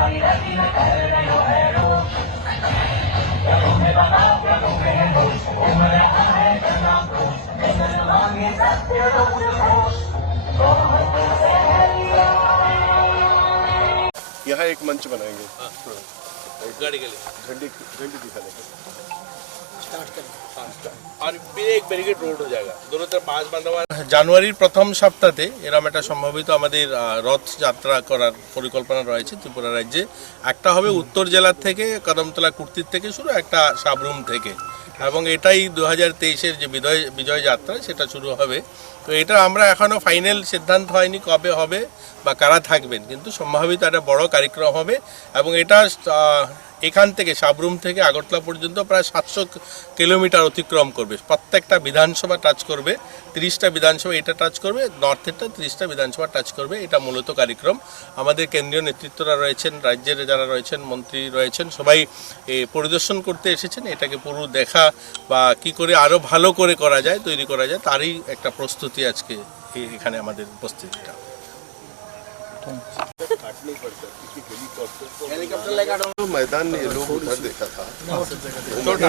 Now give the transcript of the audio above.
यहाँ एक मंच बनाएंगे गाड़ी के लिए झंडी झंडी दिखाने का और फिर एक बैरिकेड रोड हो जाएगा दोनों तरफ बांस बांधा हुआ জানুয়ারির প্রথম সপ্তাহে এরকম একটা সম্ভাবিত আমাদের রথ যাত্রা করার পরিকল্পনা রয়েছে ত্রিপুরা রাজ্যে। একটা হবে উত্তর জেলার থেকে কদমতলা কুর্তির থেকে শুরু, একটা সাবরুম থেকে, এবং এটাই 2023-এর যে বিজয় যাত্রা সেটা শুরু হবে। তো এটা আমরা এখনও ফাইনাল সিদ্ধান্ত হয়নি কবে হবে বা কারা থাকবেন, কিন্তু সম্ভাবিত একটা বড় কার্যক্রম হবে। এবং এটা এখান থেকে সাবরুম থেকে আগরতলা পর্যন্ত প্রায় 700 কিলোমিটার অতিক্রম করবে। প্রত্যেকটা বিধানসভা টাচ করবে, 30টা বিধানসভা এটা টাচ করবে, নর্থেরটা 30টা বিধানসভা টাচ করবে। এটা মূলত কার্যক্রম। আমাদের কেন্দ্রীয় নেতৃত্বরা রয়েছেন, রাজ্যের যারা রয়েছেন, মন্ত্রী রয়েছেন, সবাই পরিদর্শন করতে এসেছেন। এটাকে পুরো দেখা বা কি করে আরও ভালো করে করা যায়, তৈরি করা যায়, তারই একটা প্রস্তুতি আজকে এখানে আমাদের উপস্থিতিটা। हेलीकॉप्टर लगा मैदान ये लोग उधर देखा था छोटा